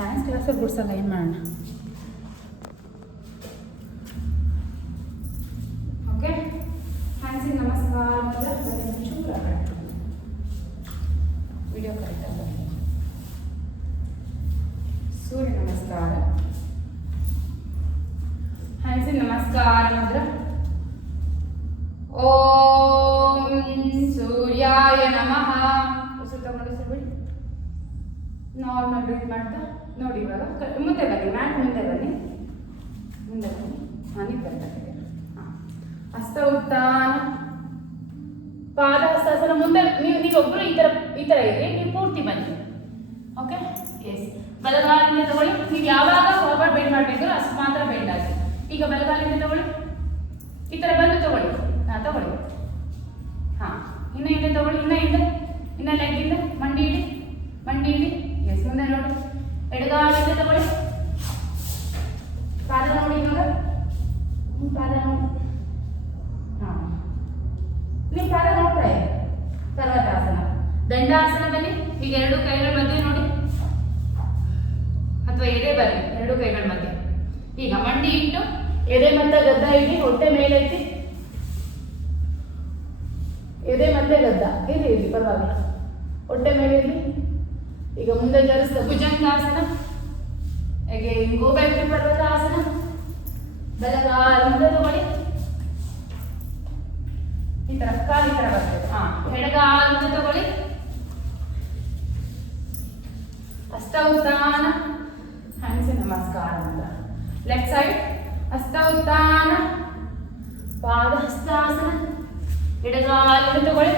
Dance ಕ್ಲಾಸಲ್ಲಿ ಬಿಡ್ಸಲ್ಲ, ಏನು ಮಾಡೋಣ. ಓಕೆ, ಹ್ಯಾಂಡ್ಸಿಗೆ ನಮಸ್ಕಾರ ಚೂರ ವಿಡಿಯೋ ಕರೆಕ್ಟಾಗಿ ಸೂರ್ಯ ನಮಸ್ಕಾರ. ಹ್ಯಾಂಡ್ಸಿಗೆ ನಮಸ್ಕಾರ ಮುದ್ರ. ಓಂ ಸೂರ್ಯಾಯ ನಮಃ. ಉಸಿರು ತಗೊಂಡು ಉಸಿರು ಬಿಡಿ. ನಾರ್ಮಲ್ ಬ್ರೀತ್ ಮಾಡ್ತಾ ನೋಡಿ. ಇವಾಗ ಮುಂದೆ ಬನ್ನಿ, ಮ್ಯಾಟ್ ಮುಂದೆ ಬನ್ನಿ, ಮುಂದೆ ಬನ್ನಿ. ಹಾಂ, ನಿಂತಿರ್ತಾರೆ. ಹಾಂ, ಹಸ್ತ ಉತ್ಥಾನ, ಪಾದ ಹಸ್ತಾಸನ. ಮುಂದೆ ನೀವೊಬ್ಬರು ಈ ಥರ ಇರಿ, ನೀವು ಪೂರ್ತಿ ಬನ್ನಿ. Okay, S. ಬಲಗಾಲಿಂದ ತಗೊಳ್ಳಿ. ನೀವು ಯಾವಾಗ ಫಾರ್ವರ್ಡ್ ಬೆಂಡ್ ಮಾಡಬೇಕು ಅಷ್ಟು ಮಾತ್ರ ಬೆಂಡ್ ಆಗಿ. ಈಗ ಬಲಗಾಲಿಂದ ತಗೊಳ್ಳಿ, ಈ ಥರ ಬಂದು ತಗೊಳ್ಳಿ. ಹಾಂ, ತಗೊಳ್ಳಿ. ಹಾಂ, ಇನ್ನು ಹಿಂದೆ ತಗೊಳ್ಳಿ, ಇನ್ನು ಲೆಗ್ಗಿಂದ ಮಂಡಿ ಇಡಿ, ಮಂಡಿ ಇಡಿ. ಎಸ್, ಮುಂದೆ ನೋಡಿ. ಎಡಗಾಲಿಂದ ತಗೊಳ್ಳಿ, ಪಾದ ನೋಡಿ. ಇವಾಗ ಪಾದ ನೋಡಿ. ಹಾಂ, ನೀವು ಪಾದ ನೋಡ್ತಾ ಇರಿ. ಪರ್ವತಾಸನ, ದಂಡಾಸನ ಬನ್ನಿ. ಈಗ ಎರಡು ಕೈಗಳ ಮಧ್ಯೆ ನೋಡಿ, ಅಥವಾ ಎದೆ ಬನ್ನಿ, ಎರಡು ಕೈಗಳ ಮಧ್ಯೆ. ಈಗ ಮಂಡಿ ಇಟ್ಟು ಎದೆ ಮತ್ತೆ ಗದ್ದ ಇಡಿ, ಹೊಟ್ಟೆ ಮೇಲೆ ಎತ್ತಿ, ಎದೆ ಮತ್ತೆ ಗದ್ದ ಇರಿ, ಪರವಾಗಿಲ್ಲ, ಹೊಟ್ಟೆ ಮೇಲೆ ಇರಲಿ. ಈಗ ಮುಂದೆ ಜರಿಸಿದ ಭುಜಂಗಾಸನ. ಹಾಗೆ ಗೋ ಬ್ಯಾಕ್ ಟು ಪರ್ವತಾಸನ. ಬಲಗಾಲಿಂದ ತಗೊಳ್ಳಿ, ಈ ತರ ಕಾಲು ಈ ತರ ಬರ್ತದೆ. ಎಡಗಾಲಿಂದ ತಗೊಳ್ಳಿ, ಹಸ್ತ ಉತ್ಥಾನ, ಹ್ಯಾಂಡ್ಸ್ ನಮಸ್ಕಾರ ಅಂತ. ಲೆಫ್ಟ್ ಸೈಡ್ ಹಸ್ತ ಉತ್ಥಾನ, ಪಾದ ಹಸ್ತಾಸನ. ಎಡಗಾಲಿಂದ ತಗೊಳ್ಳಿ,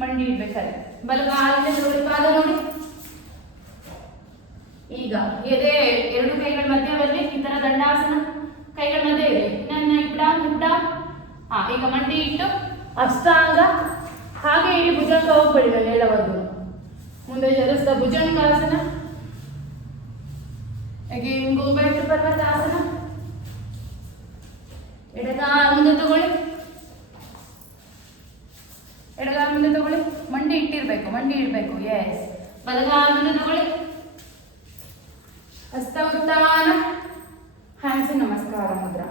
ಮಂಡಿ ಇಡ್ಬೇಕಾದ್ರೆ. ಬಲಗಾಲಿಂದ ತಗೊಳ್ಳಿ, ಪಾದ ನೋಡಿ. ಈಗ ಎದೆ ಎರಡು ಕೈಗಳ ಮಧ್ಯೆ ಬರಲಿ, ಈ ತರ ದಂಡಾಸನ. ಕೈಗಳ ಮಧ್ಯೆ ಇದೆ, ನನ್ನ ಇಬ್ಡ. ಈಗ ಮಂಡಿ ಇಟ್ಟು ಅಷ್ಟಾಂಗ ಹಾಗೆ ಇಡೀ ಭುಜಂಗ ಹೋಗ್ಬೇಡಿ, ನಾನು ಹೇಳಬಹುದು. ಮುಂದೆ ಜರಿಸಿದ ಭುಜಂಗಾಸನ. ಹಾಗೆ ಗೋ ಬ್ಯಾಕ್ ಟು ಪರ್ವತಾಸನ. ಎಡಗಾಲ ಮುಂದೆ ತಗೊಳ್ಳಿ, ಎಡಗಾಲ ಮುಂದೆ ತಗೊಳ್ಳಿ, ಮಂಡಿ ಇಟ್ಟಿರ್ಬೇಕು, ಮಂಡಿ ಇಡಬೇಕು. ಎಸ್. ಬಲಗಾಲ ಮುಂದೆ ತಗೊಳ್ಳಿ, ಹಸ್ತ ಉತ್ಥಾನ, ಹ್ಯಾಂಡ್ಸ್ ನಮಸ್ಕಾರ ಮುದ್ರ.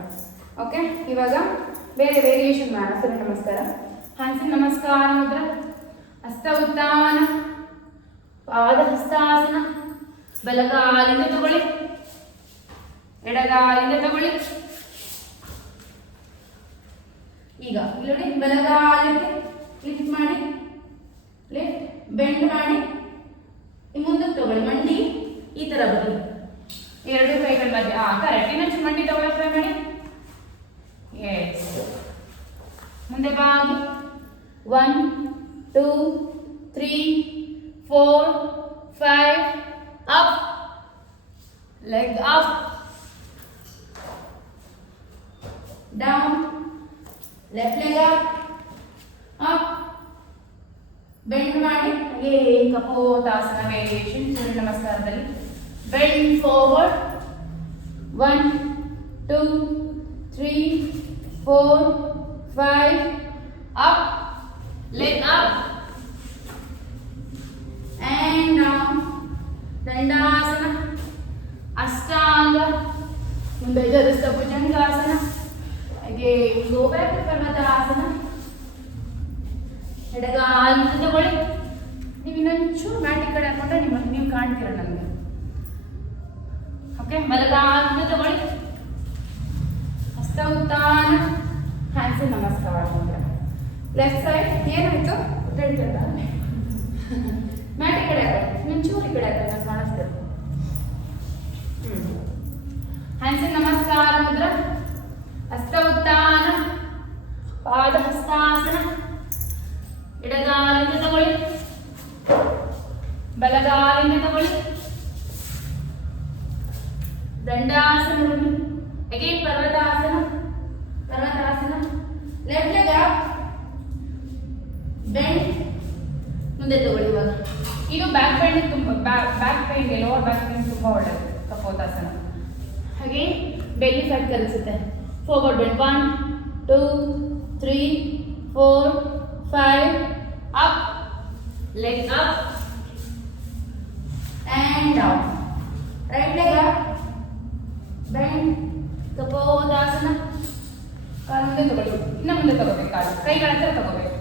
ಓಕೆ, ಇವಾಗ ಬೇರೆ ವೇರಿಯೇಷನ್ ಮಾಡೋಣ. ಸೂರ್ಯ ನಮಸ್ಕಾರ, ಹ್ಯಾಂಡ್ಸ್ ನಮಸ್ಕಾರ ಮುದ್ರ, ಹಸ್ತ ಉತ್ಥಾನ, ಪಾದ ಹಸ್ತಾಸನ. ಬಲಗಾಲಿಂದ ತಗೊಳ್ಳಿ, ಎಡಗಾಲಿಂದ ತಗೊಳ್ಳಿ. ಈಗ ಇಲ್ಲಿ ನೋಡಿ, ಬಲಗಾಲಿಗೆ ಲಿಫ್ಟ್ ಮಾಡಿ, ಲಿಫ್ಟ್ ಬೆಂಡ್ ಮಾಡಿ, ಮುಂದಕ್ಕೆ ತಗೊಳ್ಳಿ. ಮಂಡಿ ಈ ತರ ಬರಲಿ, ಎರಡು ಕೈಗಳ ಮಧ್ಯೆ. ಕರೆಕ್ಟ್. ಇನ್ನೊಂದು ಮಂಡಿ ತಗೊಳ್ಳಿ, ಟ್ರೈ ಮಾಡಿ. ಎಸ್. ಮುಂದೆ ಬಾಗಿ. 1 2 3 4 5 up, leg up, down, left leg up, bend ಮಾಡಿ. ಹಾಗೆ ಕಪೋತಾಸನ ವೇರಿಯೇಷನ್ ಸೂರ್ಯ ನಮಸ್ಕಾರದಲ್ಲಿ. Bend forward. 1 2 3 4 5 up, leg up and down. Dandasana, ashtanga. ಮುಂದೆ ಜರಿಸಿದ ಭುಜಂಗಾಸನ. ಹಾಗೆ ಗೋ ಬ್ಯಾಕ್ ಟು ಪರ್ವತಾಸನ. ಎಡಗಾಲಿಂದ ತಗೊಳ್ಳಿ. ನೀವು ಇನ್ನೊಂಚೂರು ಮ್ಯಾಟ್ ಈ ಕಡೆ ಹಾಕೊಂಡ್ರೆ ನೀವು ಕಾಣ್ತೀರ ನನಗೆ. ಓಕೆ, ಬಲಗಾಲಿಂದ ತಗೊಳ್ಳಿ, ಹಸ್ತ ಉತ್ಥಾನ, ಹ್ಯಾಂಡ್ಸ್ ನಮಸ್ಕಾರ. ಲೆಫ್ಟ್ ಸೈಡ್ ಏನಾಯ್ತು ಹೇಳ್ತಿಲ್ಲ, ಮ್ಯಾಟ್ ಈ ಕಡೆ ಹಾಕಿ, ಇನ್ನೊಂಚೂರು ಈ ಕಡೆ ಹಾಕಿ ಕಾಣಿಸ್ತಾರೆ. ಹ್ಯಾಂಡ್ಸ್ ನಮಸ್ಕಾರ ಮುದ್ರ, ಹಸ್ತ ಉತ್ಥಾನ, ಪಾದ ಹಸ್ತಾಸನ. ಎಡಗಾಲಿಂದ ತಗೊಳ್ಳಿ, ಬಲಗಾಲಿಂದ ತಗೊಳ್ಳಿ, dandasana. Again parvatasana, parvatasana. Left leg up, bend, ಮುಂದೆ ತಗೊಳ್ಳಿ. ಇವಾಗ ಇದು ಬ್ಯಾಕ್ ಪೈನ್ ತುಂಬ, ಬ್ಯಾಕ್ ಪೈನ್ಗೆ, ಲೋವರ್ ಬ್ಯಾಕ್ ಪೈನ್ ತುಂಬ ಒಳ್ಳೆಯದು ಕಪೋತಾಸನ. ಹಾಗೆ ಬೆಲ್ಲಿ ಫ್ಯಾಟ್ ಕಲಿಸುತ್ತೆ. Forward bend. 1 2 3 4 5 up, leg up, ಕೈಗಳ ಹತ್ರ ತಗೋಬೇಕು.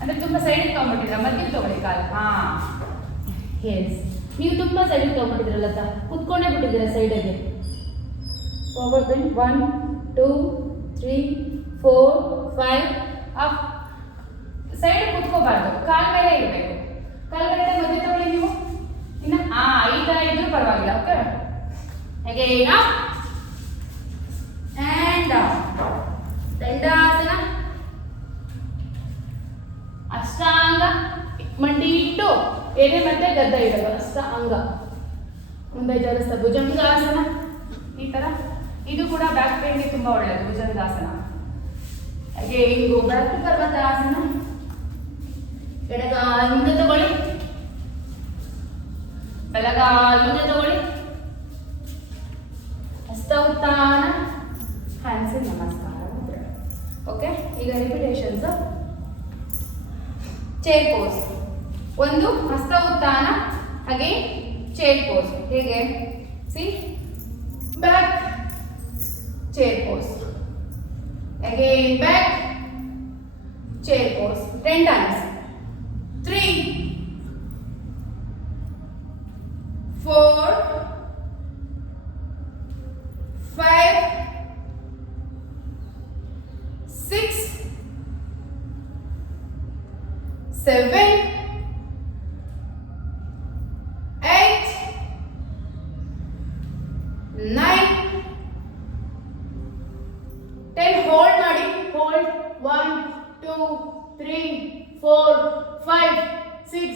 ಅಂದರೆ ತುಂಬ ಸೈಡಿಗೆ ತೊಗೊಂಡ್ಬಿಟ್ಟಿದ್ರ, ಮಧ್ಯಕ್ಕೆ ತಗೊಳ್ಳಿ ಕಾಲು. ಹಾಂ, ಎಸ್. ನೀವು ತುಂಬ ಸೈಡಿಗೆ ತೊಗೊಂಡ್ಬಿಟ್ಟಿದ್ರಲ್ಲ ತಾ, ಕುತ್ಕೊಂಡೇ ಬಿಟ್ಟಿದ್ದೀರಾ ಸೈಡಿಗೆ. Forward bend 1 2 3 4 5 up. ಸೈಡ್ ಕುತ್ಕೋಬಾರ್ದು, ಕಾಲ್ ಮೇಲೆ ಇರಬೇಕು. ಕಾಲ್ಗಡೆ ಮಧ್ಯೆ ತಗೊಳ್ಳಿ ನೀವು. ಇನ್ನು ಈ ಥರ ಇದ್ರೂ ಪರವಾಗಿಲ್ಲ. Okay, again up and down. Dandasana, ashtanga, ಮಂಡಿ ಇಟ್ಟು ಎದೆ ಮತ್ತೆ ಗದ್ದ ಇಡೋದು, ಅಷ್ಟಾಂಗ. ಮುಂದೆ ಜೋಡಿಸ್ತಾ ಭುಜಂಗಾಸನ. ಈ ಥರ ಇದು ಕೂಡ ಬ್ಯಾಕ್ ಪೇನ್ಗೆ ತುಂಬ ಒಳ್ಳೆಯದು, ಭುಜಂಗಾಸನ. ಹಾಗೆ ಹಿಂಗು ಬ್ಯಾಕ್ ಟು ಪರ್ವತಾಸನ. ಎಡಗಾಲ್ ಮುಂದೆ ತಗೊಳ್ಳಿ, ಬಲಗಾಲ್ ಮುಂದೆ ತಗೊಳ್ಳಿ. ಹಸ್ತ ಉತ್ಥಾನ, ಹ್ಯಾಂಡ್ಸ್ ನಮಸ್ಕಾರ. ಓಕೆ, ಈಗ ರಿಪಿಟೇಷನ್ಸ್. Chair pose. ಒಂದು ಹಸ್ತ ಉತ್ಥಾನ, ಹಾಗೆ ಚೇರ್ ಪೋಸ್. ಹೇಗೆ? C, back chair pose, again back chair pose 10 times. 3 4 5 6 7 8 9 10. Hold ಮಾಡಿ. Hold 1 2 3 4 5 6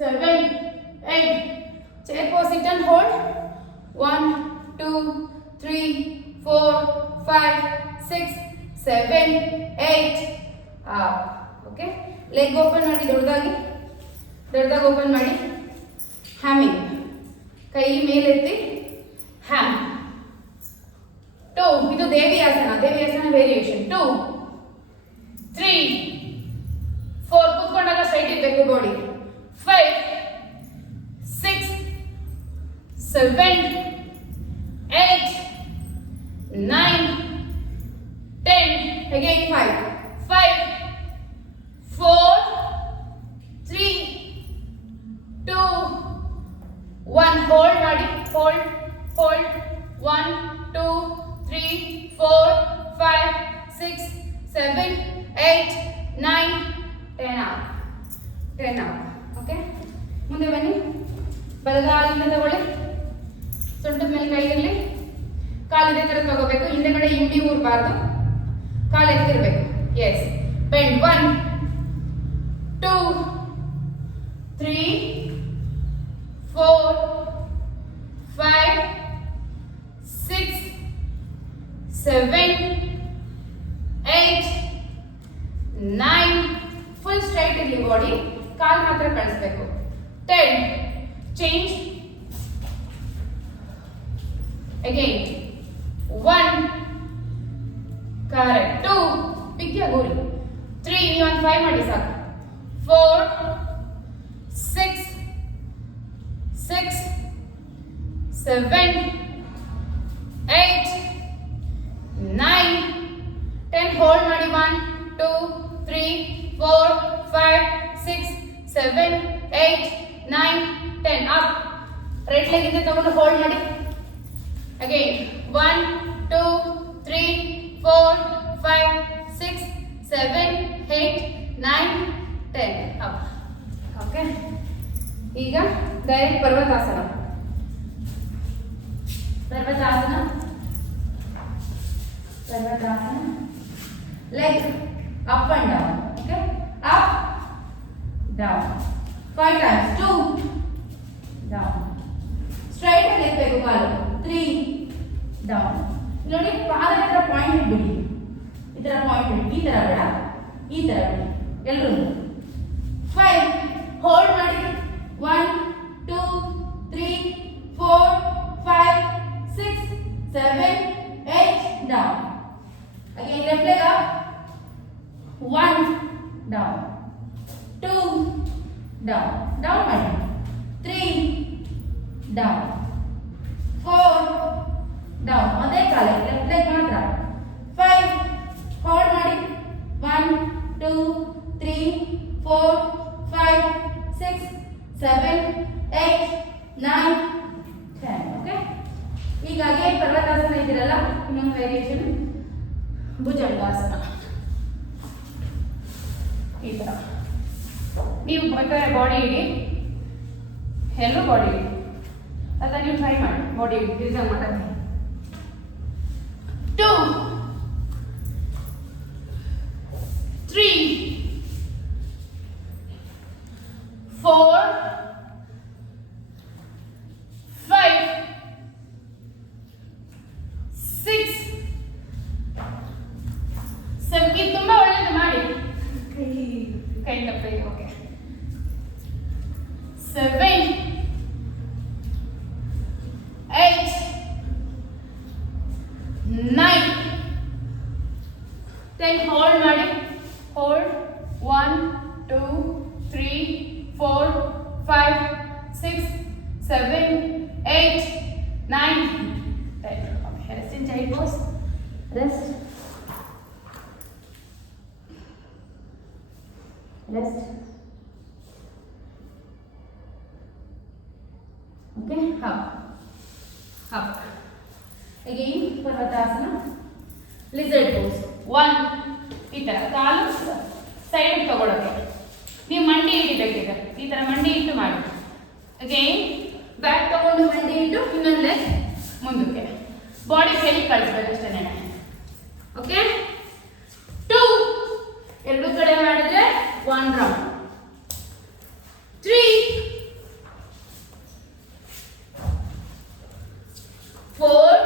7 8. Chair pose it and hold 1 2 3 4 5 6 7 8 up. Okay, leg open ಮಾಡಿ, ದೊಡ್ಡದಾಗಿ ಓಪನ್ ಮಾಡಿ. ಹ್ಯಾಮಿಂಗ್, ಕೈ ಮೇಲೆತ್ತಿ ಹ್ಯಾಮ್. 2, ಇದು ದೇವಿಯಾಸನ ವೇರಿಯೇಷನ್. 2 3 4, ಕೂತ್ಕೊಂಡಾಗ ಸ್ಟ್ರೈಟ್ ಇರಬೇಕು ಬಾಡಿ. 5 6 7 8 9 10. again 5 4 3 2 1. hold ಮಾಡಿ. hold 1 2 3 4 5 6 7 8 9 10 up. ಓಕೆ, ಮುಂದೆ ಬನ್ನಿ. ಬಲಗಾಲಿಂದ ತಗೊಳ್ಳಿ, ಸೊಂಟದ ಮೇಲೆ ಕೈ ಇರಲಿ, ಕಾಲು ಇದೇ ಥರ ತಗೋಬೇಕು. ಹಿಂದೆಗಡೆ ಇಂಡಿ ಊರಬಾರ್ದು, ಕಾಲು ಎತ್ತಿರಬೇಕು. Yes, bend 1 2 3 4 5 6 7 8 9. ಫುಲ್ ಸ್ಟ್ರೈಟ್ ಇರಲಿ ಬಾಡಿ, ಕಾಲು ಮಾತ್ರ ಕಳಿಸ್ಬೇಕು. 10. Change again 1. correct. 2. ಬಿಗ್ಗಿ ಗೋರಿ. 3. ನೀವು ಒಂದು 5 ಮಾಡಿ ಸಾಕು. 4 6 7 8 9 10. ಹೋಲ್ಡ್ ಮಾಡಿ. 1 2 3 4 5 6 7 8 9 10. ಅಪ್. ರೈಟ್ ಲೆಗ್ ಇಂದ ತಗೊಂಡು ಹೋಲ್ಡ್ ಮಾಡಿ. again 1 2 3 4 5 6 7 8 9 10. up. ಓಕೆ, ಈಗ direct ಪರ್ವತಾಸನ. Leg up and down. Okay, up down 5 times. 2 down. Straight ಅಲ್ಲಿ ಇರಬೇಕು ಕಾಲು. 3 ಡೌನ್. ನೋಡಿ, ಪಾದ ಹತ್ರ ಪಾಯಿಂಟ್ ಇಟ್ಬಿಡಿ. ಈ ತರ ಪಾಯಿಂಟ್ ಇಡಿ. ಈ ತರ ಬೇಡ, ಈ ತರ ಬಿಡಿ ಎಲ್ಲರೂ. 5. ಹೋಲ್ಡ್ ಮಾಡಿ. 1 2 3 4 5 6 7 8 down. again left leg up. 1 down 2 down ಮಾಡಿ. 3 down 4 down. ಅದೇ ಕಾಲ ಲೆಫ್ಟ್ ಲೆಗ್ ಮಾತ್ರ. 5. ಹೋಲ್ಡ್ ಮಾಡಿ. 1 2 9, 10. ಓಕೆ, ಹೀಗಾಗಿ ಪರ್ವತಾಸನ ಇದ್ದೀರಲ್ಲ, ಇನ್ನೊಂದು ವೇರಿಯೇಷನ್ ಭುಜಂಗಾಸನ. ಈ ಥರ ನೀವು ಬೇಕಾದ್ರೆ ಬಾಡಿ ಇಡಿ, ಎಲ್ಲರೂ ಬಾಡಿ ಇಡಿ, ಅಥವಾ ನೀವು ಟ್ರೈ ಮಾಡಿ ಬಾಡಿ ಇಡಿದಾಗ ಮಾಡೋಕ್ಕೆ. 2, 3, 4, 5, 6, 7. ಇದು ತುಂಬಾ ಒಳ್ಳೆಯದು, ಮಾಡಿ ಕೈ ತಪ್ಪಿ. ಓಕೆ, 7, 8, 9, 10. ಹೋಲ್ಡ್ ಮಾಡಿ, hold. 1, 2, 3, 4, 5, 6, 7, 8, 9, 10. Okay, rest in child pose. Rest. Rest. Okay, up. Up. Again, Parvatasana. Lizard pose. 1. ಈ ಥರ ಕಾಲು ಸೈಡ್ ತಗೊಳ್ಳೋಕೆ, ನೀವು ಮಂಡಿ ಇಡಬೇಕೀಗ. ಈ ಥರ ಮಂಡಿ ಇಟ್ಟು ಮಾಡಿ. ಅಗೇನ್ ಬ್ಯಾಕ್ ತಗೊಂಡು ಮಂಡಿ ಇಟ್ಟು ಇನ್ನೊಂದು ಲೆಗ್ ಮುಂದಕ್ಕೆ, ಬಾಡಿ ಕೆಳಗೆ ಕಳಿಸ್ಬೇಕು ಅಷ್ಟೇ. ಓಕೆ, 2. ಎರಡು ಕಡೆ ಮಾಡಿದ್ರೆ 1 ರೌಂಡ್. 3, 4.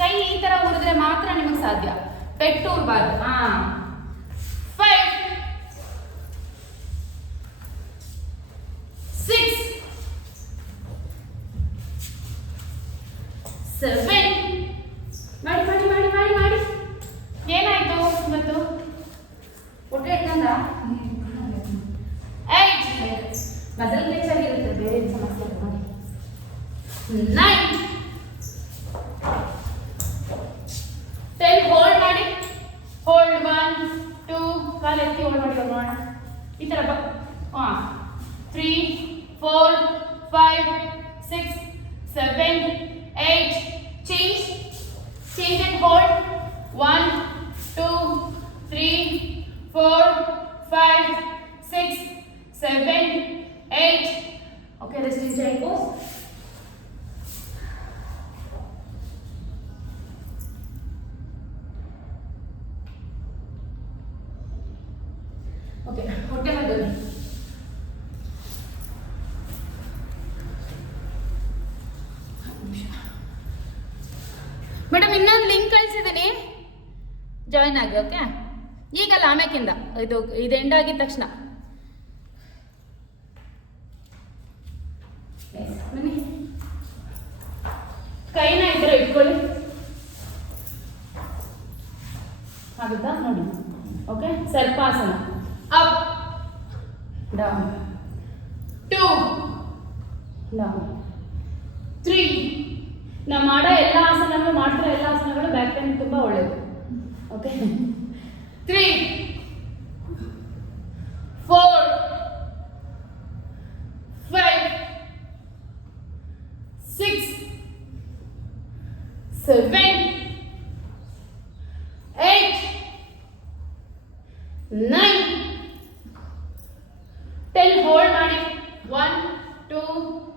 ಕೈ ಈ ತರ ಊರಿದ್ರೆ ಮಾತ್ರ ನಿಮಗೆ ಸಾಧ್ಯ, ಪೆಟ್ಟು ಊರಬಾರ್ದು. 5, 6, 7. ಮಾಡಿ ಮಾಡಿ ಮಾಡಿ ಮಾಡಿ ಮಾಡಿ. ಏನಾಯ್ತು ಇವತ್ತು? ಹೊಟ್ಟೆ ಇಟ್ಕೊಂಡ? 8. ಮೊದಲು ಹೆಚ್ಚಾಗಿರುತ್ತೆ, ಬೇರೆ ಸಮಸ್ಯೆ ಮಾಡಿ. 9, 10. ಹೋಲ್ಡ್ ಮಾಡಿ, ಹೋಲ್ಡ್. 1, 2, ಕಾಲು ಎತ್ತಿ ಹೋಲ್ಡ್ ಮಾಡಿ ನೋಡೋಣ. ಈ ಥರ 3, 4, 5, 6, 7, 8. Change, change and hold. 1, 2, 3, 4, 5, 6, 7, 8. Okay, rest in child pose. Okay, ಹೊಟ್ಟೆ ಮೇಲೆ ಮೇಡಮ್ ಇನ್ನೊಂದು ಲಿಂಕ್ ಕಳಿಸಿದ್ದೀನಿ, ಜಾಯಿನ್ ಆಗಿ. ಓಕೆ, ಈಗಲ್ಲ ಆಮೇಕಿಂದ, ಇದು ಎಂಡ್ ಆಗಿದ ತಕ್ಷಣ. ಕೈನ ಇದ್ರೆ ಇಟ್ಕೊಳ್ಳಿ, ಆಗುತ್ತಾ ನೋಡಿ. Okay, sarpasana. Up, down, 2, down, 3. ನಾವು ಮಾಡೋ ಎಲ್ಲ ಆಸನಗಳು, ಮಾಡ್ತಿರೋ ಎಲ್ಲ ಆಸನಗಳು ಬ್ಯಾಕ್ ಪೇನ್ ತುಂಬ ಒಳ್ಳೆಯದು. ಓಕೆ, 3, 4, 5, 6, 7, 8, 9, 10. ಹೋಲ್ಡ್ ಮಾಡಿ. 1, 2,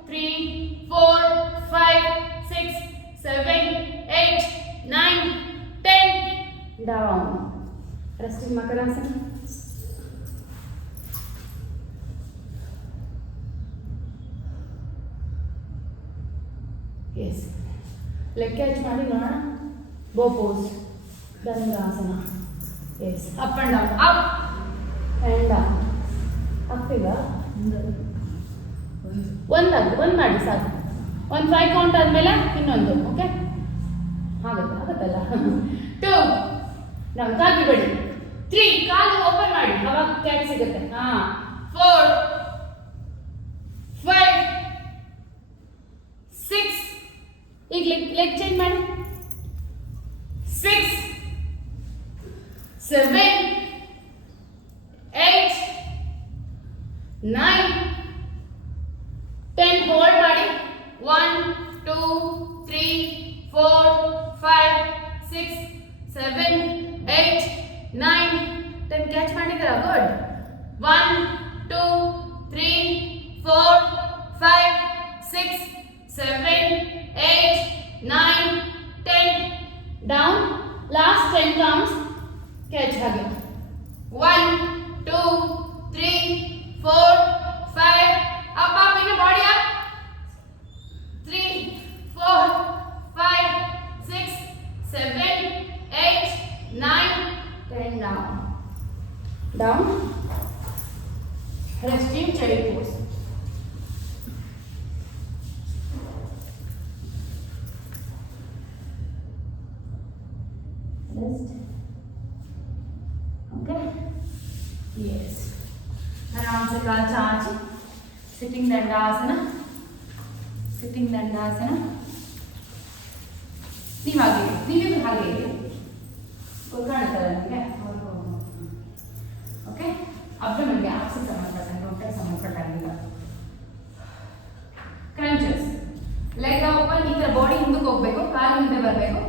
3, 4, 5, 6, 7, 8, 9, 10. Down. Resting makarasana. Yes, leg catch ಮಾಡಿ ನೋಡೋಣ. Bow pose, dhanurasana. Yes, up and down, up and down. Up ಈಗ ಒಂದು ಮಾಡಿ ಸಾಕು. 1, 5 ಕೌಂಟ್ ಆದಮೇಲೆ ಇನ್ನೊಂದು. ಓಕೆ, ಆಗುತ್ತಲ್ಲ. 2, ನಾವು ಕಾಲು ಬಿಡಬೇಡಿ. 3, ಕಾಲು ಓಪನ್ ಮಾಡಿ, ಅವಾಗ ಕ್ಯಾಚ್ ಸಿಗುತ್ತೆ. 4, 5, 6. ಈಗ ಲೆಗ್ ಚೇಂಜ್ ಮಾಡಿ. 6, 7, 8, 9 10 ಹೋಲ್ಡ್ ಮಾಡಿ 1 2 3 4 5 6 7 8 9 10 ಕ್ಯಾಚ್ ಮಾಡಿದ್ದೀರಾ good 1 2 3 4 5 6 7 8 9 10 down last 10 counts catch hage 1 2 3 4 5 up in the body up 3 4 5 6 7 8 9 10 down resting child pose rest okay yes आराम से काल चार्ज सिटिंग दंडासना ನೀವು ಹಾಗೆ ಕಾಣ್ತದೆ ನಿಮಗೆ ಓಕೆ ಅಬ್ಡಮನ್ಗೆ ಆಕ್ಸಿಸ್ ಸಂಬಂಧಪಟ್ಟಂಗೆ ಹೊಟ್ಟೆಗೆ ಸಂಬಂಧಪಟ್ಟಂಗಿಲ್ಲ ಕ್ರಂಚಸ್ ಲೆಗ್ ಓಪನ್ ಈ ಥರ ಬಾಡಿ ಹಿಂದಕ್ಕೆ ಹೋಗ್ಬೇಕು ಕಾಲು ಮುಂದೆ ಬರಬೇಕು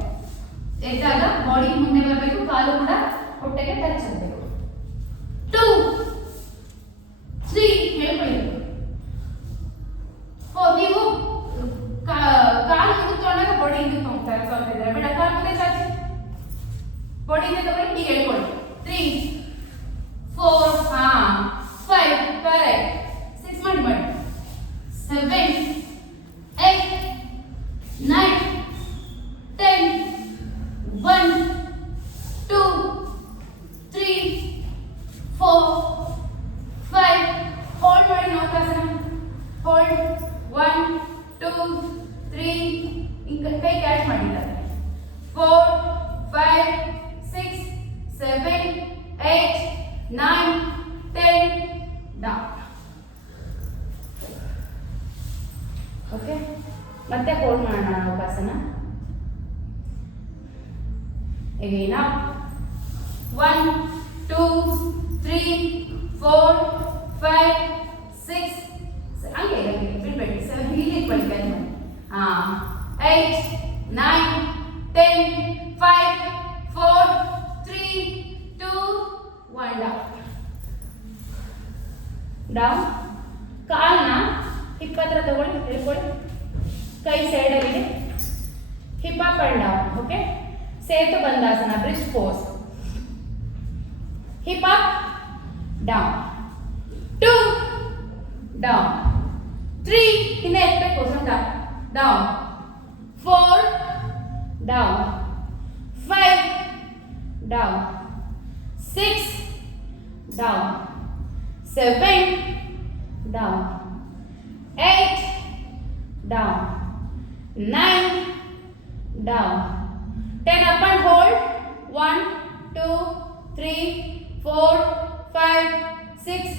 ಎದ್ದಾಗ ಬಾಡಿ ಮುಂದೆ ಬರಬೇಕು ಕಾಲು ಕೂಡ ಹೊಟ್ಟೆಗೆ ಟಚ್ ಆಗಬೇಕು 2 3 ಹೇಳ್ಕೊಳ್ಳಿ ನೀವು ಕಾಲು ಮುಂದೆ ತಗೊಂಡಾಗ ಬಾಡಿ ಹಿಂದಕ್ಕೆ ಹೋಗ್ತಾ ಇದ್ದಾರೆ ಬೇಡ ಕಾಲು ಮುಂದೆ ಚಾಚಿ ಬಾಡಿ ಹಿಂದೆ ತಗೊಂಡು ಈಗ ಹೇಳ್ಕೊಳ್ಳಿ 3 4 5 ಕರೆಕ್ಟ್ 6 ಮಾಡಿ 7 8 9 10 1 2 3 4 5 ಹೋಲ್ಡ್ ಮಾಡಿ ನೌಕಾಸನ ಹೋಲ್ಡ್ 1 2 3 ಈಗ ಕೈ ಕ್ಯಾಚ್ ಮಾಡಿದ್ದಾರೆ 4 5 6 7 8 9 10 ಡೌನ್ ಓಕೆ ಮತ್ತೆ ಹೋಲ್ಡ್ ಮಾಡೋಣ ನೌಕಾಸನ again up 1 2 3 4 5 6 ಹಂಗೆ ಬಿಡ್ಬೇಡಿ 7 ಹೀಗೆ ಇಟ್ಕೊಳ್ಳಿ ಕ್ಯಾಚ್ ಮಾಡಿ 8 9 10 5 4 3 2 1 ಡೌನ್ ಕಾಲ್ನ ಹಿಪ್ ಹತ್ರ ತಗೊಳ್ಳಿ ಹೇಳ್ಕೊಳ್ಳಿ ಕೈ ಸೈಡಲ್ಲಿ hip up and down okay setu bandhasana bridge pose hip up down 2 down 3 ಹಿಂದೆ ಎತ್ತಬೇಕು ಸೊಂಟ down 4 down 5 down 6 down 7 down 8 down 9 down 10 up and hold 1 2 3 4 5 6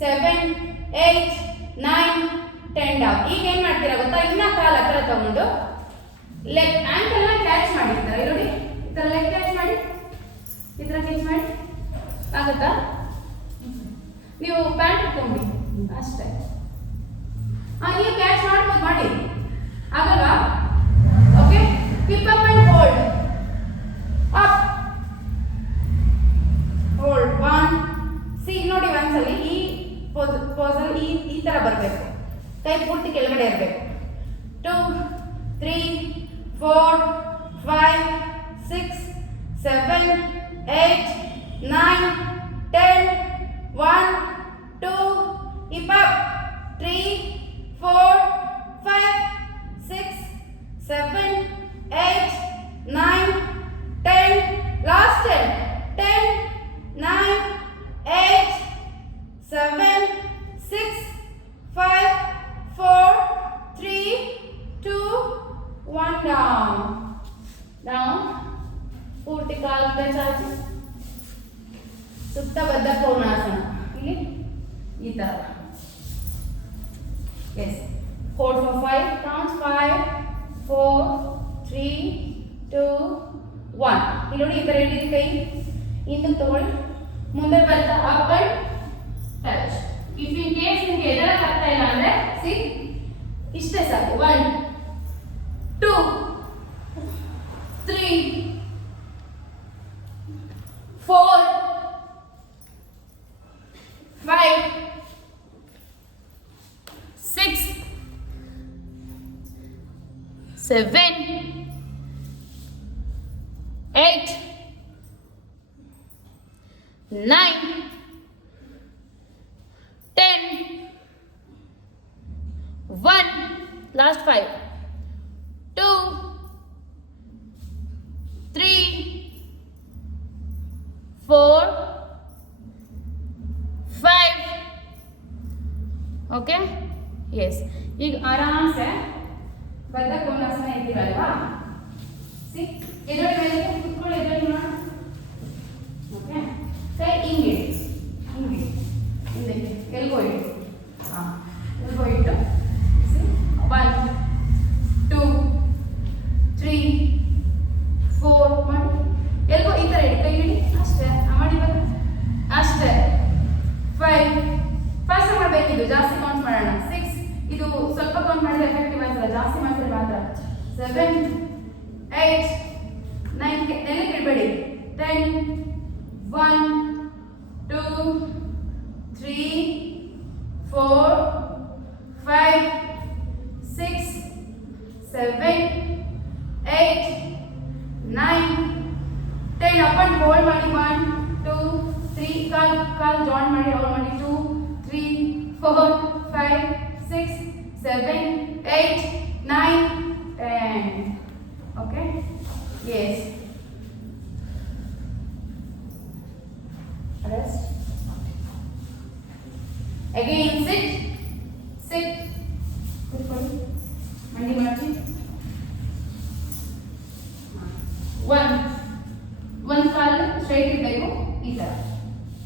7 8 9 10 down ಈಗ ಏನು ಮಾಡ್ತೀರಾ ಗೊತ್ತಾ ಇನ್ನ ಕಾಲ ಹತ್ರ ತಗೊಂಡು ಲೆಗ್ ಆಂಕಲ್ ನ ಕ್ಯಾಚ್ ಮಾಡಿರ್ತಾರೆ ನೋಡಿ ಈ ತರ ಲೆಗ್ ಕ್ಯಾಚ್ ಮಾಡಿ ಈ ತರ ಕ್ಯಾಚ್ ಮಾಡಿ ಆಗುತ್ತಾ ನೀವು ಪ್ಯಾಂಟ್ ಇಟ್ಕೊಂಡಿ ಅಷ್ಟೇ ಈಗ ಕ್ಯಾಚ್ ಮಾಡ್ಬೋದು ಮಾಡಿ ಆಗಲ್ವಾ okay hip up and hold up hold 1 C ನೋಡಿ ಒಂದ್ಸಲಿ ಈ ಪೋಸಲ್ಲಿ ಈ ತರ ಬರಬೇಕು ಕೈ ಪೂರ್ತಿ ಕೆಳಗಡೆ ಇರಬೇಕು 2 3 4 5 6 7 8 9 10 1 2 hip up 3 4 5 6 7 8 9 10 last 10 9 8 7 6 5 4 3 2 1 down ಪೂರ್ತಿ ಕಾಲು ಚಾಚಿ ಸುತ್ತ ಬದ್ಧ ಕೋನಾಸನ ಇಲ್ಲಿ ಈ ತರ ಎಸ್ ಹೋಲ್ಡ್ ಫಾರ್ 5 ಕೌಂಟ್ಸ್ 5 4 3 2 1 ಇಲ್ಲಿ ನೋಡಿ ಈ ತರ ಹಿಡಿದು ಕೈ ಹಿಂದಕ್ಕೆ ತಗೊಳ್ಳಿ ಮುಂದೆ ಬರ್ತಾ up and touch if in case ಇಷ್ಟೇ ಸಾಕು. 1 2 3 4 5 6 7 8 9 10 1 last 5 2 3 4 5 ಓಕೆ ಎಸ್. ಈಗ ಆರಾಮ್ಸೆ ಬದ್ಧ ಕೋನಾಸನ ಇದ್ದೀರಲ್ವಾ, ಎದುರು ಮೇಲೆ ಕುತ್ಕೊಳ್ಳಿ, ಎದುರು ನೋಡ. ಓಕೆ, ಕೈ ಹಿಂಗೆ ಹಿಂಗೆ ಹಿಂದಕ್ಕೆ ಎಲ್ಗೋ ಇಟ್ಟು, ಹಾಂ ಎಲ್ಗೋ ಇಟ್ಟು 1 2 3 4 ಮಾಡಿ ಎಲ್ಗೋ ಈ ಥರ ಇಟ್ಟು ಕೈ ಹಿಡಿ ಅಷ್ಟೇ ಮಾಡಿ ಬರ ಅಷ್ಟೇ. 5 ಫಾಸ್ಟ್ ಮಾಡಬೇಕಿದು, ಜಾಸ್ತಿ ಕೌಂಟ್ ಮಾಡೋಣ. 6 ಇದು ಸ್ವಲ್ಪ ಕೌಂಟ್ ಮಾಡಿದ್ರೆ ಎಫೆಕ್ಟಿವ್ ಆಯ್ತಲ್ಲ, ಜಾಸ್ತಿ ಮಾಡಿದ್ರೆ ಮಾತ್ರ. 7 8 9 ನೆಲಕ್ಕೆ ಇಡಬೇಡಿ. 10 1 2 3 4 5 6 7 8 9 10 ಅಪ್ ಅಂಡ್ ಹೋಲ್ಡ್ ಮಾಡಿ. 1 2 3 ಕಾಲ್ ಜಾಯಿನ್ ಮಾಡಿ, ಹೋಲ್ಡ್ ಮಾಡಿ. 2 3 4 5 6 7 8 9 10. Okay, yes. Rest. Again sit. ಕೂತ್ಕೊಳ್ಳಿ, ಮಂಡಿ ಮಾಡಿ. 1 ಕಾಲು ಸ್ಟ್ರೈಟ್ ಇರಬೇಕು, ಈ ಥರ.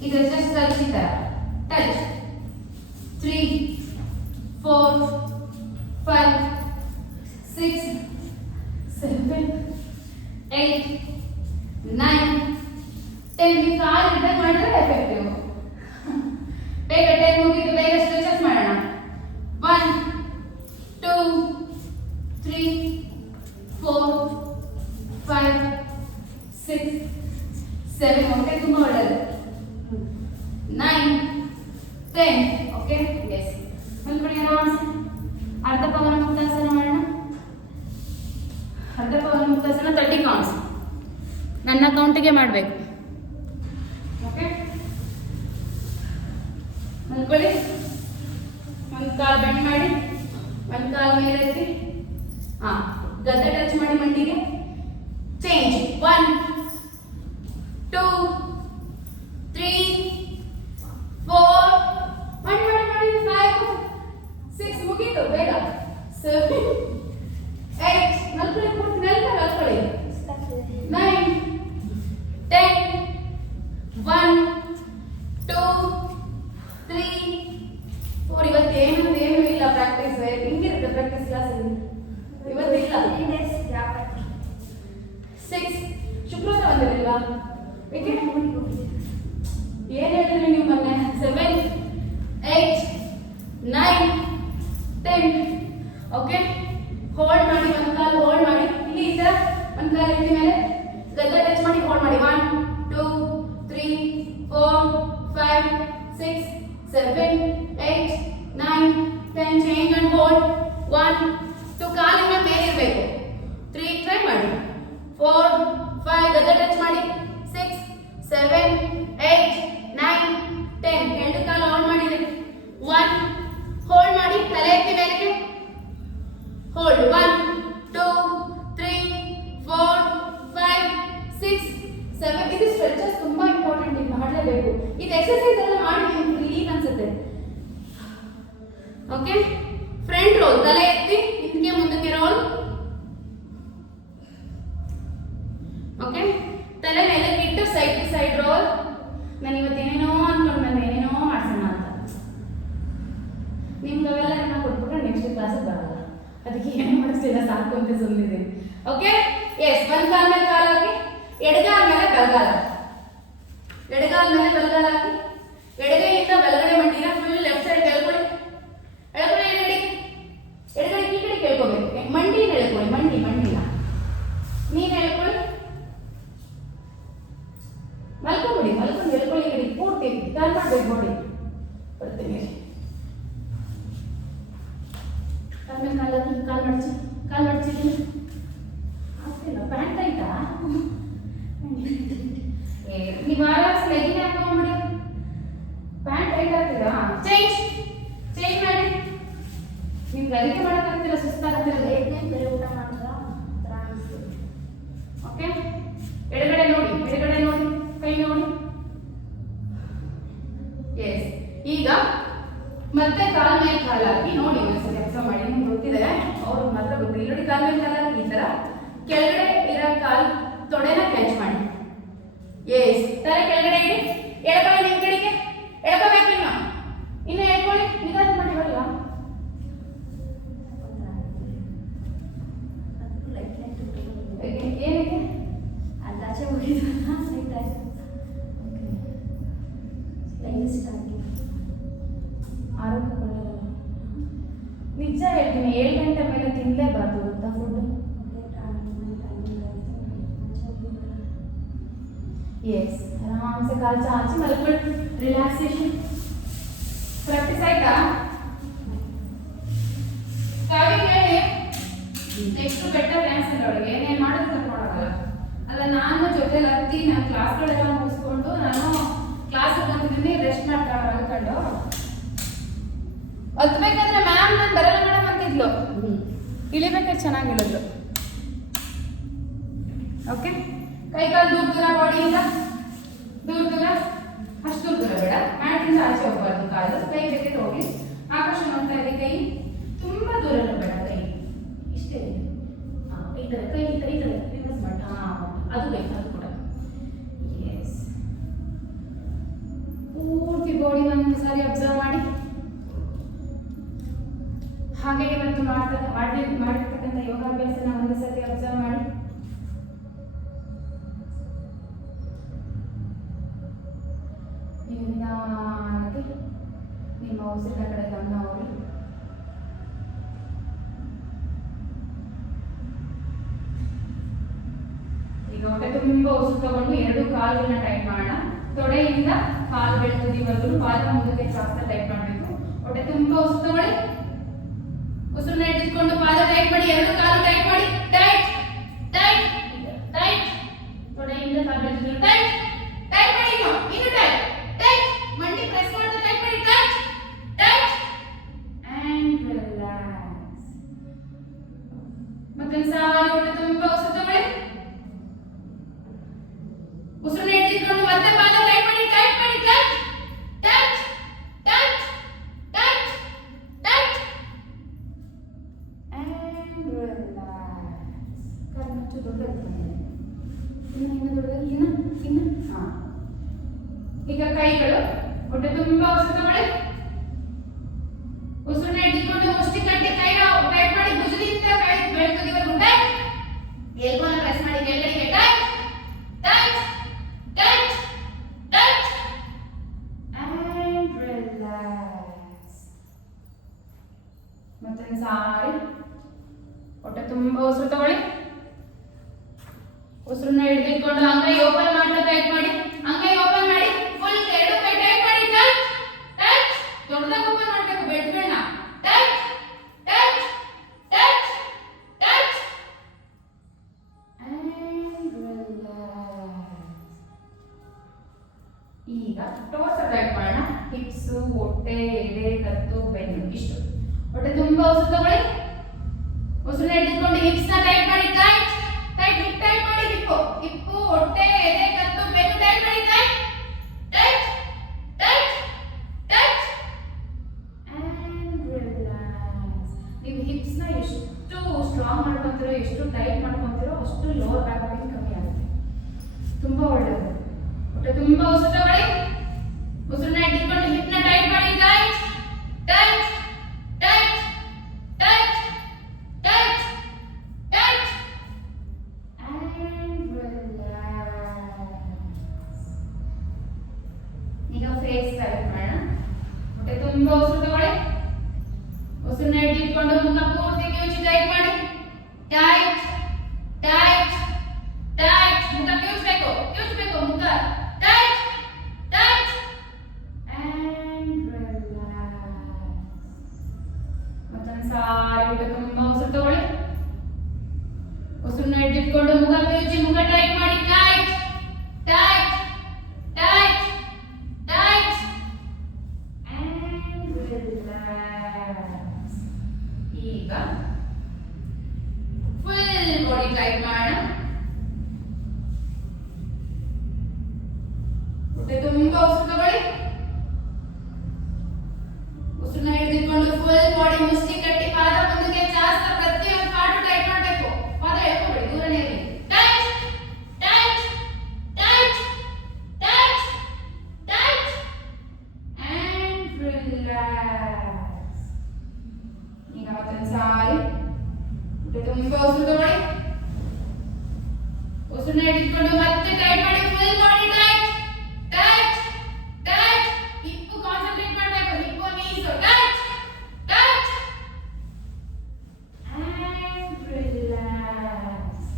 ಇದು ಜಸ್ಟ್ ಟಚ್, ಈ ಥರ ಟಚ್. 3 4 5 6 7 8 9 10. ಈ ಕಾಲು ರಿಟರ್ನ್ ಮಾಡಿದ್ರೆ ಎಫೆಕ್ಟಿವ್. ಬೇಗ 10 ಮುಗಿದು ಬೇಗ ಸ್ಟ್ರೆಚಸ್ ಮಾಡೋಣ. 1 2 3 4 5 6 7. ಓಕೆ, ತುಂಬ ಒಳ್ಳೆಯದು. 9 10. Okay, yes. ಮಲ್ಕೊಳ್ಳಿ ಆರಾಮ್ಸೆ. ಅರ್ಧ ಪವನ ಮುಕ್ತಾಸನ ಮಾಡೋಣ. ಅರ್ಧ ಪವನ ಮುಕ್ತಾಸನ 30 ಕೌಂಟ್ಸ್ ನನ್ನ ಕೌಂಟಿಗೆ ಮಾಡಬೇಕು. ಓಕೆ, ಮಲ್ಕೊಳ್ಳಿ. ಒಂದು ಕಾಲು ಬೆಂಡ್ ಮಾಡಿ, ಒಂದು ಕಾಲು ಮೇಲೆ ಎತ್ತಿ, ಹಾಂ ಗದ್ದೆ ಟಚ್ ಮಾಡಿ ಮಂಡಿಗೆ. ಚೇಂಜ್. 1 2 3 4 ಮಾಡಿ 5 6 ಮುಗೀತು, ಬೇಗ. 7 8 ಮಲ್ಕೊಳ್ಳಿ, ಮಲ್ಕೊಳ್ಳಿ. 9 10 1 2 3 4. ಇವತ್ತೇನು ಇಲ್ಲ ಪ್ರಾಕ್ಟೀಸ್, ಹಿಂಗಿರುತ್ತೆ ಪ್ರಾಕ್ಟೀಸ್ ಕ್ಲಾಸಲ್ಲಿ. ಇವತ್ತಿಲ್ಲ. 6 ಶುಕ್ರವಾರ ಬಂದಿರಲಿಲ್ವಾ? ವಿಕೆಟ್ ಏನು ಹೇಳಿದ್ರಿ ನೀವು ಮೊನ್ನೆ? 7 8 9 10. ಓಕೆ, ಹೋಲ್ಡ್ ಮಾಡಿ. ಒಂದು ಕಾಲು ಹೋಲ್ಡ್ ಮಾಡಿ, ಇಲ್ಲಿ ಈ ಥರ ಒಂದು ಕಾಲು ಎತ್ತಿ ಮೇಲೆ ಗದ್ದೆ ಟಚ್ ಮಾಡಿ ಹೋಲ್ಡ್ ಮಾಡಿ. 1 2 3 4 5 6 7 8 9 10. Change and hold. 1 2 ಕಾಲಿನ ಮೇಲೆ ಇರಬೇಕು. 3 ಟ್ರೈ ಮಾಡಿ. 4 5 ಗದ್ದೆ ಟಚ್ ಮಾಡಿ. 6 7 8 9 10. ಎರಡು ಕಾಲು ಹೋಲ್ಡ್ ಮಾಡಿದೆ. 1 ಹೋಲ್ಡ್ ಮಾಡಿ, ತಲೆ ಎತ್ತಿ ಮೇಲಕ್ಕೆ ಹೋಲ್ಡ್. 1 2 3 4 5 6 7. ಇದು ಸ್ಟ್ರೆಚಸ್ ತುಂಬಾ ಇಂಪಾರ್ಟೆಂಟ್, ಇದು ಮಾಡಲೇಬೇಕು. ಇದು ಎಕ್ಸರ್ಸೈಸ್ ಎಲ್ಲ ಮಾಡಿ ನಿಮ್ಗೆ ರಿಲೀಫ್ ಅನ್ಸುತ್ತೆ. ಓಕೆ, ಫ್ರಂಟ್ ರೋಲ್, ತಲೆ ಎತ್ತಿ ಹಿಂದಕ್ಕೆ ಮುಂದಕ್ಕೆ ರೋಲ್. ಓಕೆ, ತಲೆ ನೆಲಕ್ಕೆ ಇಟ್ಟು ಸೈಡ್ ಟು ಸೈಡ್ ರೋಲ್. ನಾನು ಇವತ್ತು ಏನೇನೋ ಅನ್ಕೊಂಡು ಬಂದೆ, ಏನೇನೋ ಮಾಡ್ಸೋಣ ಅಂತ. ನಿಮ್ಗೆ ಅವೆಲ್ಲ ನನ್ನ ಕೊಟ್ಬಿಟ್ರೆ ನೆಕ್ಸ್ಟ್ ಕ್ಲಾಸಿಗೆ ಬರಲ್ಲ, ಅದಕ್ಕೆ ಏನು ಮಾಡಿಸ್ಲಿಲ್ಲ, ಸಾಕು ಅಂತ ಸುಮ್ಮನಿದ್ದೀನಿ. Okay, S. ಒಂದು ಕಾಲ ಮೇಲೆ ಕಾಲು ಹಾಕಿ, ಎಡಗಾಲ ಮೇಲೆ ಬಲಗಾಲ, ಎಡಗಾಲ ಮೇಲೆ ಬಲಗಾಲ ಹಾಕಿ, ಎಡಗೈಯಿಂದ ಬಲಗಡೆ ಮಂಡಿನ ಫುಲ್ ಲೆಫ್ಟ್ ಸೈಡ್ ಎಳ್ಕೊಳ್ಳಿ, ಎಳ್ಕೊಳ್ಳಿ. ಎಡಗೈ ಕಾಲ್ ಮೇಲೆ ಕಾಲಾಗಿ ಕಾಲ್ ಮಡಚಿ ಆಗ್ತಿಲ್ಲ. ಪ್ಯಾಂಟ್ ಆಯ್ತಾ? ನೀವು ಆರಾಮ್ಸ್ ಲೆಗಿನ್ ಹಾಕೊಂಡ್ಬಿಡಿ. ಪ್ಯಾಂಟ್ ಟೈಟ್ ಆಗ್ತಿದಾ? ಚೇಂಜ್ ಮಾಡಿ. ನಿಮ್ಗೆ ಅಡಿಗೆ ಮಾಡೋಕ್ಕಾಗ್ತಿಲ್ಲ, ಸುಸ್ತಾಗ್ತಿಲ್ಲ. ಬೇರೆ ಊಟ ಮಾಡಿದ್ರ ಓಕೆ. ಎಡಗಡೆ ನೋಡಿ, ಕೈ ನೋಡಿ. ಎಸ್. ಈಗ ಮತ್ತೆ ಕಾಲ್ ಮೇಲೆ ಕಾಲ್ ಹಾಕಿ ನೋಡಿ. ಒಂದ್ಸರಿ ಅಬ್ಸರ್ವ್ ಮಾಡಿ, ನಿಮ್ಗೆ ಗೊತ್ತಿದೆ, ಅವ್ರು ಮಾತ್ರ ಗೊತ್ತಿಲ್ಲ. ನೋಡಿ, ಕಾಲ್ ಮೇಲೆ ಕಾಲ್ ಹಾಕಿ ಈ ತರ ಕೆಳಗಡೆ ಇರೋ ಕಾಲ್ ತೊಡೆನ ಕ್ಯಾಚ್ ಮಾಡಿ. ಎಸ್. ತಲೆ ಕೆಳಗಡೆ ಇಡಿ. ಎಳ್ಕೊಳ್ಳಿ, ನಿಮ್ ಕಡೆಗೆ ಎಳ್ಕೋಬೇಕು. ಇನ್ನು ಎಳ್ಕೊಳ್ಳಿ. ನಿಧಾನ ಮಾಡಿ ಬರಲ್ಲ. ಏನಕ್ಕೆ ಅಲ್ಲಾಚೆ ಹೋಗಿದ್ದ ಆರೋಗ್ಯ ಒಳ್ಳೆಯದಲ್ಲ. ನಿಜ ಹೇಳ್ತೀನಿ, 7 ಗಂಟೆ ಮೇಲೆ ತಿನ್ನಲೇಬಾರ್ದು ಗೊತ್ತಾ ಫುಡ್. ಎಸ್. ಆರಾಮ್ಸೆ ಕಾಲು ಚಾಚಿ ಮಲ್ಕೊಂಡು ರಿಲ್ಯಾಕ್ಸೇಷನ್ ಪ್ರಾಕ್ಟೀಸ್ ಆಯ್ತಾ? ನೆಕ್ಸ್ಟ್ ಬೆಟರ್ ಡ್ಯಾನ್ಸ್ ಅವಳಿಗೆ ಏನೇನು ಮಾಡೋದು ಕರ್ಕೊಂಡೋಗಲ್ಲ ಅಲ್ಲ. ನಾನು ಜೊತೆಲಿ ಹತ್ತಿ ನಾನು ಕ್ಲಾಸ್ಗಳೆಲ್ಲ ಮುಗಿಸ್ಕೊಂಡು ನಾನು ಕ್ಲಾಸಿಗೆ ಬಂದಿದ್ದೀನಿ, ರೆಸ್ಟ್ ಮಾಡ್ತಾಳೆ ಅನ್ಕೊಂಡು. ಹತ್ಬೇಕಂದ್ರೆ ಮ್ಯಾಮ್ ನಾನು ಬರಲ್ಲ ಮೇಡಮ್ ಅಂತಿದ್ಲು, ಇಳಿಬೇಕಾದ್ರೆ ಚೆನ್ನಾಗಿ ಇಳಿದ್ಲು. ಓಕೆ. ಕೈ ಕಾಲು ದೂರ ಬಾಡಿಯಿಂದ ದೂರ, ಅಷ್ಟು ದೂರ ಬೇಡ. ಮ್ಯಾಟಿಂದ ಆಚೆ ಹೋಗ್ಬಾರ್ದು ಕಾಲು. ಕೈ ಬೇಕಿದ್ರೆ ಹೋಗಿ ಆಕಾಶ ನೋಡ್ತಾ ಇದೆ. ಕೈ ತುಂಬಾ ದೂರ ಬೇಡ. ಕೈ ಇಷ್ಟೇ. ಈ ತರ ಕೈ ಈ ತರ ರಿವರ್ಸ್ ಮಾಡಿ. ಅದು ಬೇಕು, ಅದು ಕೂಡ. ಎಸ್. ಪೂರ್ತಿ ಬಾಡಿ ಒಂದು ಸಾರಿ ಅಬ್ಸರ್ವ್ ಮಾಡಿ. ಹಾಗೆ ಇವತ್ತು ಮಾಡಿರ್ತಕ್ಕಂಥ ಯೋಗಾಭ್ಯಾಸನ ಒಂದು ಸತಿ ಅಬ್ಸರ್ವ್ ಮಾಡಿ. ನಿಧಾನಕ್ಕೆ ನಿಮ್ಮ ಉಸಿರಿನ ಕಡೆ ಗಮನ ಹೋಗಿ. ಈಗ ಹೊಟ್ಟೆ ತುಂಬಾ ಉಸಿರು ತಗೊಂಡು 2 ಕಾಲುಗಳನ್ನ ಟೈಟ್ ಮಾಡೋಣ. ತೊಡೆಯಿಂದ ಕಾಲು ಬೆಳೆದಿವರೆಗೂ ಪಾದ ಮುಂದಕ್ಕೆ ಜಾಸ್ತಿ ಟೈಟ್ ಮಾಡಬೇಕು. ಹೊಟ್ಟೆ ತುಂಬಾ ಉಸಿರು ತಗೊಳ್ಳಿ. ಉಸಿರನ್ನ ಇಟ್ಕೊಂಡು ಪಾದ ಟೈಟ್ ಮಾಡಿ. 2 ಕಾಲು ಟೈಟ್ ಮಾಡಿ. Tight tight tight. ತೊಡೆಯಿಂದ ಕಾಲು ಬೆಳೆದಿದ್ರು ಟೈಟ್ ಟೈಟ್ ಮಾಡಿ. ಇನ್ನು ಟೈಟ್ ಟೈಟ್. ಮಂಡಿ ಪ್ರೆಸ್ ಮಾಡ್ತಾ ಟೈಟ್ ಮಾಡಿ. Tight tight and relax. ಮತ್ತೆ ಸಾರಿ ಹೊಟ್ಟೆ ತುಂಬಾ ಉಸಿರು ತಗೊಳ್ಳಿ. ಉಸಿರನ್ನ ಇಟ್ಕೊಂಡು ಮತ್ತೆ ಪಾದ ಟೈಟ್ ಮಾಡಿ. ಟೈಟ್ ಮಾಡಿ. Tight tight tight tight tight and relax. ಕಣ್ಣು ದೊಡ್ಡದಾಗ್ತದೆ. ಇನ್ನು ದೊಡ್ಡದಾಗಿ. ಇನ್ನು ಈಗ ಕೈಗಳು ಹೊಟ್ಟೆ ತುಂಬಾ ಉಸಿರು ತಗೊಳ್ಳಿ. ಉಸಿರನ್ನ ಇಟ್ಕೊಂಡು ಮುಷ್ಟಿ ಕಟ್ಟಿ ಕೈ ಟೈಟ್ ಮಾಡಿ. ಭುಜದಿಂದ ಕೈ ಬೆಳಕುವರೆಗೂ ಟೈಟ್. ಎಲ್ಬೋನ ಪ್ರೆಸ್ ಮಾಡಿ ಕೆಳಗಡೆಗೆ. Tight tight tight tight and relax. ಮತ್ತೊಂದು ಸಾರಿ ಹೊಟ್ಟೆ ತುಂಬಾ ಉಸಿರು ತಗೊಳ್ಳಿ. ಉಸಿರನ್ನ ಹಿಡಿದಿಟ್ಕೊಂಡು ಅಂಗೈ ಓಪನ್ ಮಾಡ್ತಾ ಟೈಟ್ ಮಾಡಿ. ಅಂಗೈ ಓಪನ್ ಮಾಡಿ. ಫುಲ್ 2 ಕೈ ಟೈಟ್ ಮಾಡಿ. Tight tight. ದೊಡ್ಡದಾಗಿ ಓಪನ್ ಮಾಡಬೇಕು ಬೆಡ್ಗಳನ್ನ. Tight tight tight tight and relax. ಈಗ ಟೋಸ್ ಟೈಟ್ ಮಾಡೋಣ. ಹಿಪ್ಸ್, ಹೊಟ್ಟೆ, ಎದೆ, ಕತ್ತು, ಬೆನ್ನು ಇಷ್ಟು. ಹೊಟ್ಟೆ ತುಂಬಾ ಉಸಿರು ತಗೊಳ್ಳಿ. ಉಸಿರನ್ನ ಹಿಡಿದುಕೊಂಡು ಹಿಪ್ಸ್ ನ ಟೈಟ್ ಮಾಡಿ. Tight tight. ಹಿಪ್ ಟೈಟ್ ಮಾಡಿ. ಹಿಪ್ಪು, ಹೊಟ್ಟೆ, ಎದೆ, ಕತ್ತು, ಬೆನ್ನು ಟೈಟ್ ಮಾಡಿ. Tight tight tight tight and relax. ನೀವು ಹಿಪ್ಸ್ ನ ಎಷ್ಟು ಸ್ಟ್ರಾಂಗ್ ಮಾಡ್ಕೊಂತೀರೋ, ಎಷ್ಟು ಟೈಟ್ ಮಾಡ್ಕೊಂತೀರೋ ಅಷ್ಟು ಲೋವರ್ ಬ್ಯಾಕ್ ಪೇನ್ ಕಮ್ಮಿ ಆಗುತ್ತೆ. ತುಂಬಾ ಒಳ್ಳೆಯದು. ಹೊಟ್ಟೆ ತುಂಬಾ ಉಸಿರು ತಗೊಳ್ಳಿ. ಉಸಿರನ್ನ ಇಟ್ಕೊಂಡು ಹಿಪ್ ನ ಟೈಟ್ ಮಾಡಿ. Tight tight tight tight tight tight and relax. ಈಗ ಫೇಸ್ ಟೈಟ್ ಮಾಡೋಣ. ಹೊಟ್ಟೆ ತುಂಬಾ ಉಸಿರು ತಗೊಳ್ಳಿ. ಉಸಿರನ್ನ ಇಟ್ಕೊಂಡು ಮುಖ ಪೂರ್ತಿ ಕಿವುಚಿ ಟೈಟ್ ಮಾಡಿ. Tight tight tight. ಮುಖ ಕಿವುಚಬೇಕು ಮುಖ. Tight tight and relax. ಮತ್ತೊಂದು ಒಂದ್ಸಾರಿ ಊಟ ತುಂಬಾ ಉಸಿರು ತಗೊಳ್ಳಿ. ಉಸಿರನ್ನ ಹಿಡಿದಿಟ್ಕೊಂಡು ಮುಖ ಬಿಚ್ಚಿ, ಮುಖ ಟೈಟ್ ಮಾಡಿ. Tight tight tight tight and relax. ಈಗ ಫುಲ್ ಬಾಡಿ ಟೈಟ್ ಮಾಡೋಣ. ಹೊಟ್ಟೆ ತುಂಬಾ ಉಸಿರು ತಗೊಳ್ಳಿ. ಉಸಿರನ್ನ ಹಿಡಿದಿಟ್ಕೊಂಡು ಫುಲ್ ಬಾಡಿ ಮುಷ್ಟಿ ಕಟ್ಟಿ, ಪಾದ ಮುಂದಕ್ಕೆ ಚಾಚ್ತಾ ಪ್ರತಿಯೊಂದು ಪಾರ್ಟ್ ಟೈಟ್ ಮಾಡಬೇಕು. ಪಾದ ಎಳ್ಕೊಬೇಡಿ, ದೂರನೇ ಇರಲಿ. Tight tight tight tight tight and relax. ಈಗ ಮತ್ತೊಂದ್ಸಾರಿ ಹೊಟ್ಟೆ ತುಂಬಾ ಉಸಿರು ತಗೊಳ್ಳಿ. ಉಸಿರನ್ನ ಹಿಡಿದುಕೊಂಡು ಮತ್ತೆ ಟೈಟ್ ಮಾಡಿ. Full body tight tight tight. Hip concentrate ಮಾಡಬೇಕು. Hip knees tight tight and relax.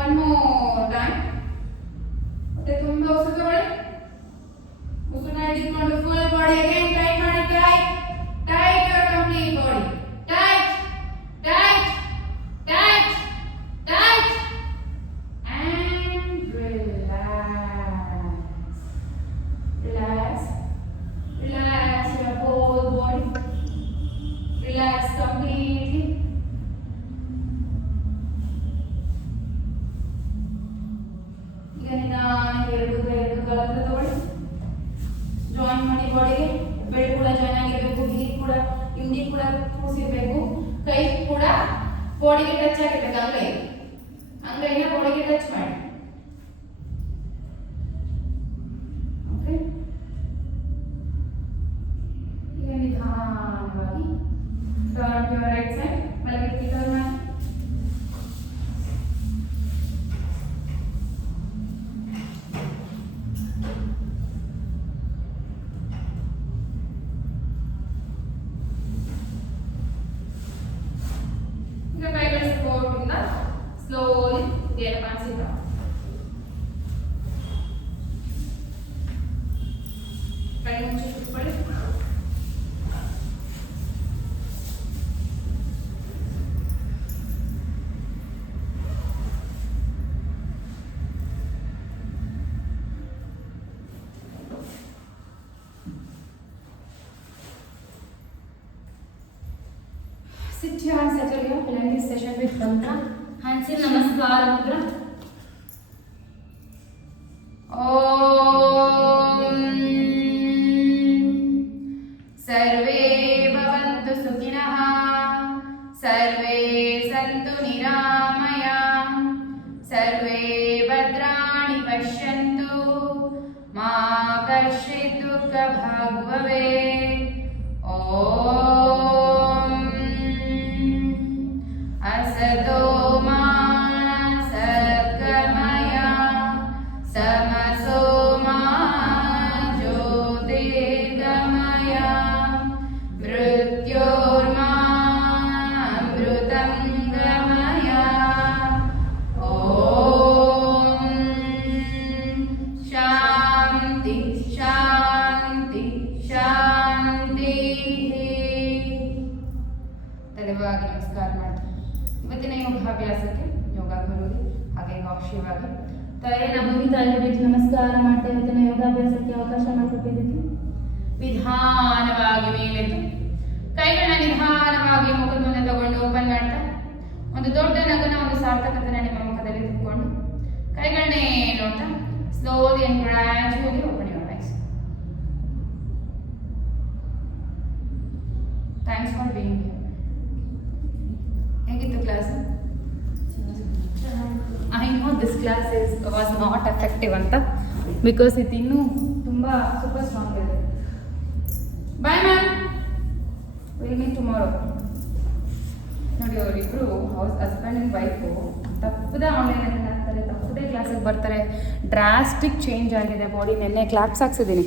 One more time. ಹೊಟ್ಟೆ ತುಂಬಾ ಉಸಿರು ತಗೊಳ್ಳಿ. ಉಸಿರನ್ನ ಹಿಡಿದುಕೊಂಡು ಫುಲ್ ಬಾಡಿ ಅಗೇನ್ ಟೈಟ್ ಮಾಡಿ. Tight tight your complete body. Tight tight tight tight and relax. Relax. Relax your whole body. Relax completely. ಈಗ ನಿಧಾನಕ್ಕೆ ಎರಡು ಕಾಲ ತಗೊಳ್ಳಿ. ಜಾಯಿನ್ ಮಾಡಿ ಬಾಡಿಗೆ. ಬೆಳೆ ಕೂಡ ಜಾಯಿನ್ ಆಗಿರಬೇಕು. ಹಿಂಡಿ ಕೂಡ ಕೂಸಿರ್ಬೇಕು. ಕೈ ಕೂಡ ಬಾಡಿಗೆ ಟಚ್ ಆಗಿರ್ಬೇಕು. ಅಂಗೈನ ಬಾಡಿಗೆ ಟಚ್ ಮಾಡಿ. ಓಕೆ, ಈಗ ನಿಧಾನವಾಗಿ ಟರ್ನ್ ಟು ರೈಟ್ ಸೈಡ್. ಬಲಗೈಗೆ ಟರ್ನ್ ಮಾಡಿ. ಈಗ ಕೈಗಳ ಸಪೋರ್ಟ್ ಇಂದ slowly the hands sit down. ಕೈ ಮುಚ್ಚಿ ಕೂತ್ಕೊಳ್ಳಿ. Sit here and settle here. We'll end this session with mantra. Hands in Namaskar Mudra. Om Sarve Bhavantu Sukhinah, Sarve Santu Niramayam, Sarve Bhadrani Pashyantu, Ma Kashchit Dukha Bhag Bhavet. Om Asato Ma Satgamaya, Tamaso Ma Jyotirgamaya, Mrityorma Amrutam Gamaya. Om Shanti Shanti Shanti. ತಲೆವಾಗಿ ನಮಸ್ಕಾರ ಮಾಡ್ತೀನಿ. ಇವತ್ತಿನ ಯೋಗಾಭ್ಯಾಸಕ್ಕೆ ಯೋಗ ಗುರುಗೆ ಹಾಗೆ ಅವಶ್ಯವಾಗಿ ತಾಯಿ ನಮಗೆ ತಾಯಿ ನಮಸ್ಕಾರ ಮಾಡ್ತಾ ಇವತ್ತಿನ ಯೋಗಾಭ್ಯಾಸಕ್ಕೆ ಅವಕಾಶ ಮಾಡಿಕೊಟ್ಟಿದ್ದಕ್ಕೆ ನಿಧಾನವಾಗಿ ಮೇಲೆದ್ದು ಕೈಗಳನ್ನ ನಿಧಾನವಾಗಿ ಮುಖದ ಮುಂದೆ ತಗೊಂಡು ಓಪನ್ ಮಾಡ್ತಾ ಒಂದು ದೊಡ್ಡ ನಗನ ಒಂದು ಸಾರ್ಥಕತೆನ ನಿಮ್ಮ ಮುಖದಲ್ಲಿ ಇಟ್ಕೊಂಡು ಕೈಗಳನ್ನೇ ನೋಡ್ತಾ slowly and gradually open your eyes. Thanks for being here. ಹೇಗಿತ್ತು class? I know this class was not effective ಅಂತ, ಬಿಕಾಸ್ ಇದು ಇನ್ನೂ ತುಂಬ ಸೂಪರ್ ಸ್ಟ್ರಾಂಗ್ ಇದೆ. Bye ma'am, will meet tomorrow. ನೋಡಿ ಅವರಿಬ್ಬರು ಹಸ್ಬೆಂಡ್ ಆ್ಯಂಡ್ ವೈಫು ತಪ್ಪದೇ ಆನ್ಲೈನಲ್ಲಿ ಹಾಕ್ತಾರೆ, ತಪ್ಪದೇ ಕ್ಲಾಸಿಗೆ ಬರ್ತಾರೆ. ಡ್ರಾಸ್ಟಿಕ್ ಚೇಂಜ್ ಆಗಿದೆ ಬಾಡಿ. ನೆನ್ನೆ ಕ್ಲಾಪ್ಸ್ ಹಾಕ್ಸಿದ್ದೀನಿ.